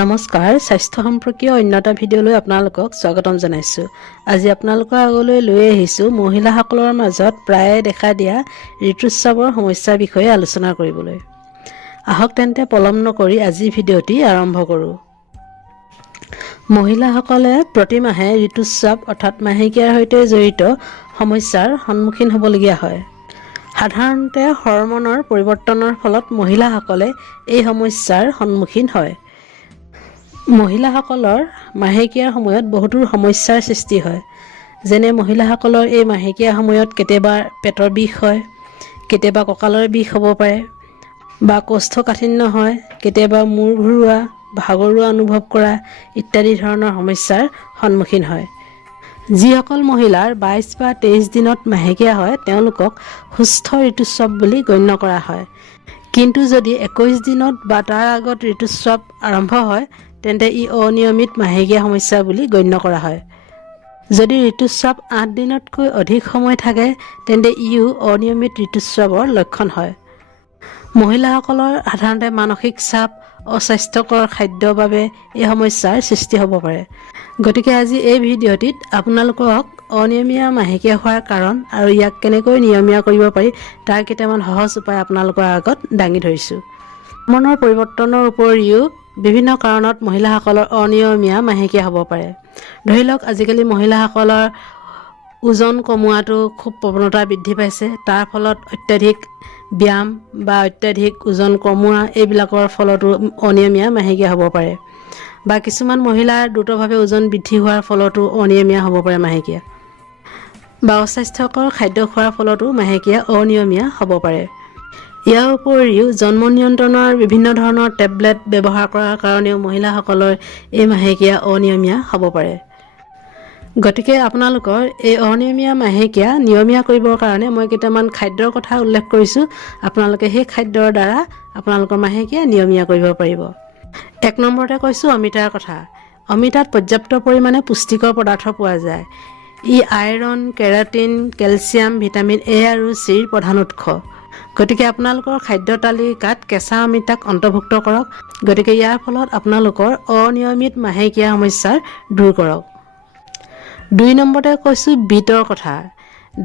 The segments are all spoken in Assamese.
নমস্কাৰ স্বাস্থ্য সম্পৰ্কীয় অন্য এটা ভিডিঅ'লৈ আপোনালোকক স্বাগতম জনাইছোঁ। আজি আপোনালোকৰ আগলৈ লৈ আহিছোঁ মহিলাসকলৰ মাজত প্ৰায়ে দেখা দিয়া ঋতুস্ৰাৱৰ সমস্যাৰ বিষয়ে আলোচনা কৰিবলৈ। আহক তেন্তে পলম নকৰি আজি ভিডিঅ'টি আৰম্ভ কৰোঁ। মহিলাসকলে প্ৰতি মাহে ঋতুস্ৰাৱ অৰ্থাৎ মাহেকীয়াৰ সৈতে জড়িত সমস্যাৰ সন্মুখীন হ'বলগীয়া হয়। সাধাৰণতে হৰমনৰ পৰিৱৰ্তনৰ ফলত মহিলাসকলে এই সমস্যাৰ সন্মুখীন হয়। মহিলাসকলৰ মাহেকীয়াৰ সময়ত বহুতো সমস্যাৰ সৃষ্টি হয়। যেনে মহিলাসকলৰ এই মাহেকীয়াৰ সময়ত কেতিয়াবা পেটৰ বিষ হয়, কেতিয়াবা কঁকালৰ বিষ হ'ব পাৰে বা কোষ্ঠকাঠিন্য হয়, কেতিয়াবা মূৰ ঘূৰোৱা, ভাগৰুৱা অনুভৱ কৰা ইত্যাদি ধৰণৰ সমস্যাৰ সন্মুখীন হয়। যিসকল মহিলাৰ 22 বা 23 দিনত মাহেকীয়া হয় তেওঁলোকক সুস্থ ঋতুস্ৰাৱ বুলি গণ্য কৰা হয়। কিন্তু যদি 21 দিনত বা তাৰ আগত ঋতুস্ৰাৱ আৰম্ভ হয় তেন্তে ই অনিয়মিত মাহেকীয়া সমস্যা বুলি গণ্য কৰা হয়। যদি ঋতুস্ৰাৱ 8 দিনতকৈ অধিক সময় থাকে তেন্তে ইও অনিয়মিত ঋতুস্ৰাৱৰ লক্ষণ হয়। মহিলাসকলৰ সাধাৰণতে মানসিক চাপ, অস্বাস্থ্যকৰ খাদ্যৰ বাবে এই সমস্যাৰ সৃষ্টি হ'ব পাৰে। গতিকে আজি এই ভিডিঅ'টিত আপোনালোকক অনিয়মীয়া মাহেকীয়া হোৱাৰ কাৰণ আৰু ইয়াক কেনেকৈ নিয়মীয়া কৰিব পাৰি তাৰ কেইটামান সহজ উপায় আপোনালোকৰ আগত দাঙি ধৰিছোঁ। হৰমনৰ পৰিৱৰ্তনৰ উপৰিও বিভিন্ন কাৰণত মহিলাসকলৰ অনিয়মীয়া মাহেকীয়া হ'ব পাৰে। ধৰি লওক আজিকালি মহিলাসকলৰ ওজন কমোৱাটো খুব প্ৰৱণতা বৃদ্ধি পাইছে। তাৰ ফলত অত্যাধিক ব্যায়াম বা অত্যাধিক ওজন কমোৱা এইবিলাকৰ ফলতো অনিয়মীয়া মাহেকীয়া হ'ব পাৰে। বা কিছুমান মহিলাৰ দ্ৰুতভাৱে ওজন বৃদ্ধি হোৱাৰ ফলতো অনিয়মীয়া হ'ব পাৰে মাহেকীয়া। বা অস্বাস্থ্যকৰ খাদ্য খোৱাৰ ফলতো মাহেকীয়া অনিয়মীয়া হ'ব পাৰে। ইয়াৰ উপৰিও জন্ম নিয়ন্ত্ৰণৰ বিভিন্ন ধৰণৰ টেবলেট ব্যৱহাৰ কৰাৰ কাৰণেও মহিলাসকলৰ এই মাহেকীয়া অনিয়মীয়া হ'ব পাৰে। গতিকে আপোনালোকৰ এই অনিয়মীয়া মাহেকীয়া নিয়মীয়া কৰিবৰ কাৰণে মই কেইটামান খাদ্যৰ কথা উল্লেখ কৰিছোঁ। আপোনালোকে সেই খাদ্যৰ দ্বাৰা আপোনালোকৰ মাহেকীয়া নিয়মীয়া কৰিব পাৰিব। 1 নম্বৰতে কৈছোঁ অমিতাৰ কথা। অমিতাত পৰ্যাপ্ত পৰিমাণে পুষ্টিকৰ পদাৰ্থ পোৱা যায়। ই iron, keratin, calcium, vitamin A আৰু চিৰ প্ৰধান উৎস। গতিকে আপোনালোকৰ খাদ্য তালিকাত কেঁচা অমিতাক অন্তৰ্ভুক্ত কৰক। গতিকে ইয়াৰ ফলত আপোনালোকৰ অনিয়মিত মাহেকীয়া সমস্যাৰ দূৰ কৰক। 2 নম্বৰতে কৈছোঁ বিটৰ কথা।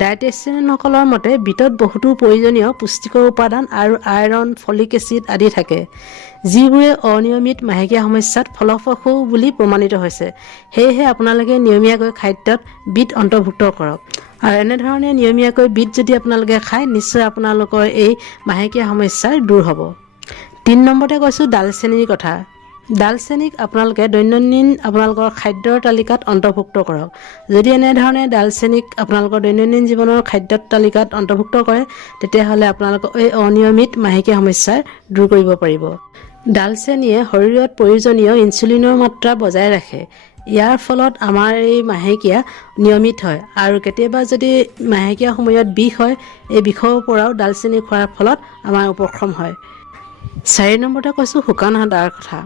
ডায়েটিচিয়ানসকলৰ মতে বিটত বহুতো প্ৰয়োজনীয় পুষ্টিকৰ উপাদান আৰু আইৰণ, ফলিক এচিড আদি থাকে, যিবোৰে অনিয়মিত মাহেকীয়া সমস্যাত ফলপ্ৰসূ বুলি প্ৰমাণিত হৈছে। সেয়েহে আপোনালোকে নিয়মীয়াকৈ খাদ্যত বিট অন্তৰ্ভুক্ত কৰক। আৰু এনেধৰণে নিয়মীয়াকৈ বিট যদি আপোনালোকে খায় নিশ্চয় আপোনালোকৰ এই মাহেকীয়া সমস্যাৰ দূৰ হ'ব। 3 নম্বৰতে কৈছোঁ ডালচেনিৰ কথা। ডালচেনিক আপোনালোকে দৈনন্দিন আপোনালোকৰ খাদ্যৰ তালিকাত অন্তৰ্ভুক্ত কৰক। যদি এনেধৰণে ডালচেনিক আপোনালোকৰ দৈনন্দিন জীৱনৰ খাদ্যৰ তালিকাত অন্তৰ্ভুক্ত কৰে তেতিয়াহ'লে আপোনালোকৰ এই অনিয়মিত মাহেকীয়া সমস্যা দূৰ কৰিব পাৰিব। ডালচেনিয়ে শৰীৰত প্ৰয়োজনীয় ইনচুলিনৰ মাত্ৰা বজাই ৰাখে। ইয়াৰ ফলত আমাৰ এই মাহেকীয়া নিয়মিত হয় আৰু কেতিয়াবা যদি মাহেকীয়া সময়ত বিষ হয় এই বিষৰ পৰাও ডালচেনি খোৱাৰ ফলত আমাৰ উপশম হয়। 4 নম্বৰতে কৈছোঁ শুকান আদাৰ কথা।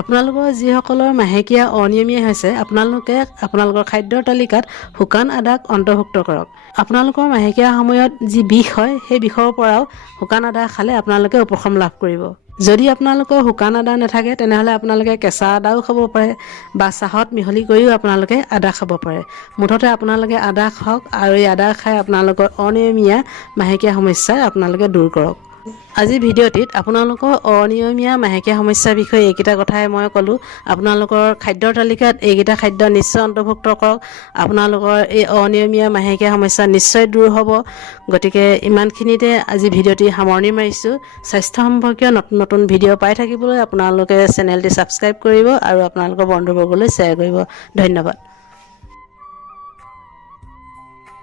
আপোনালোকৰ যিসকলৰ মাহেকীয়া অনিয়মীয়া হৈছে আপোনালোকে আপোনালোকৰ খাদ্যৰ তালিকাত শুকান আদাক অন্তৰ্ভুক্ত কৰক। আপোনালোকৰ মাহেকীয়া সময়ত যি বিষ হয় সেই বিষৰ পৰাও শুকান আদা খালে আপোনালোকে উপশম লাভ কৰিব। যদি আপোনালোকৰ শুকান আদা নাথাকে তেনেহ'লে আপোনালোকে কেঁচা আদাও খাব পাৰে বা চাহত মিহলি কৰিও আপোনালোকে আদা খাব পাৰে। মুঠতে আপোনালোকে আদা খাওক আৰু এই আদা খাই আপোনালোকৰ অনিয়মীয়া মাহেকীয়া সমস্যা আপোনালোকে দূৰ কৰক। আজি ভিডিঅ'টিত আপোনালোকৰ অনিয়মীয়া মাহেকীয়া সমস্যাৰ বিষয়ে এইকেইটা কথাই মই ক'লোঁ। আপোনালোকৰ খাদ্যৰ তালিকাত এইকেইটা খাদ্য নিশ্চয় অন্তৰ্ভুক্ত কৰক। আপোনালোকৰ এই অনিয়মীয়া মাহেকীয়া সমস্যা নিশ্চয় দূৰ হ'ব। গতিকে ইমানখিনিতে আজি ভিডিঅ'টি সামৰণি মাৰিছোঁ। স্বাস্থ্য সম্পৰ্কীয় নতুন নতুন ভিডিঅ' পাই থাকিবলৈ আপোনালোকে চেনেলটি ছাবস্ক্ৰাইব কৰিব আৰু আপোনালোকৰ বন্ধুবৰ্গলৈ শ্বেয়াৰ কৰিব। ধন্যবাদ।